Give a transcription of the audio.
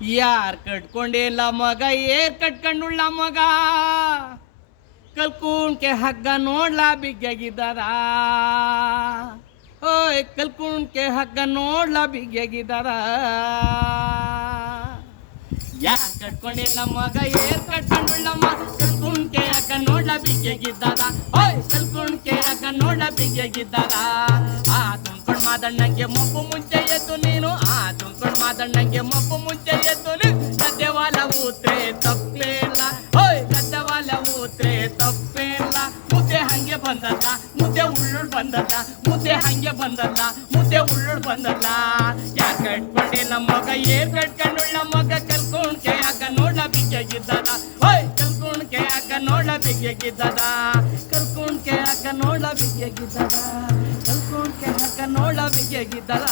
ಯಾರ್ ಕಟ್ಕೊಂಡಿಲ್ಲ ಮಗ ಏರ್ ಕಟ್ಕೊಂಡುಳ್ಳ ಮಗ ಕಲ್ಕೂನ್ಕೆ ಹಗ್ಗ ನೋಡ್ಲಾ ಬಿಗ್ಗಿದಾರ ಓಯ್ ಕಲ್ಕೂನ್ಕೆ ಹಗ್ಗ ನೋಡ್ಲಾ ಬಿಗ್ಗಿದಾರ ಯಾರ್ ಕಟ್ಕೊಂಡಿಲ್ಲ ಮಗ ಏರ್ ಕಟ್ಕೊಂಡುಳ್ಳ ಮಗ ಕಲ್ಕೂನ್ಕೆ ಹಗ್ಗ ನೋಡ್ಲಾ ಬಿಗ್ಗಿದಾರ ಓಯ್ ಕಲ್ಕೂನ್ಕೆ ಹಗ್ಗ ನೋಡ್ಲಾ ಬಿಗ್ಗಿದಾರ ಆ ತುಂಬ್ಕೊಂಡ್ ಮಾದಣ್ಣಂಗೆ ಮಬ್ಬು ಮುಂಚೆ ಎದ್ದು ನೀನು ಆ ತುಂಬ್ಕೊಂಡ್ ಮಾದಣ್ಣಂಗೆ ಮಬ್ಬು ಮುಂಚೆ ಎದ್ದು ನೀನು ಗದ್ದೆವಾಲ ಊತ್ರೆ ತಪ್ಪೇಲ್ಲ ಓಯ್ ಗದ್ದೆವಾಲ ಊತ್ರೆ ತಪ್ಪೇಲ್ಲ ಮುದ್ದೆ ಹಂಗೆ ಬಂದಲ್ಲ ಮುದ್ದೆ ಉಳ್ಳುಳ್ ಬಂದಲ್ಲ ಮುದ್ದೆ ಹಂಗೆ ಬಂದಲ್ಲ ಮುದ್ದೆ ಉಳ್ಳುಳ್ ಬಂದಲ್ಲ ಯಾಕೆ ಕಟ್ಕೊಂಡಿಲ್ಲ ಮಗ ಏರ್ ಕಟ್ಕೊಂಡುಳ್ಳ ಮಗ ಕಲ್ಕೊಂಡ್ಕೆ ಯಾಕ ನೋಡ್ಲ ಬಿಗ್ಗಿದ್ದಾರ ಓಯ್ ಕಲ್ಕೊಂಡ್ಕೆ ಯಾಕ ನೋಡ್ಲ ಬಿಗ್ಗಿದ್ದಾರ ಕಲ್ಕೊಂಡ್ಕೆ ಯಾಕ ನೋಡ್ಲ ಬಿಗ್ಗಿದ್ದಾರ ಕಲ್ಕೊಂಡ್ಕೆ ಯಾಕ ನೋಡ್ಲ ಬಿಗ್ಗಿದ್ದಾರ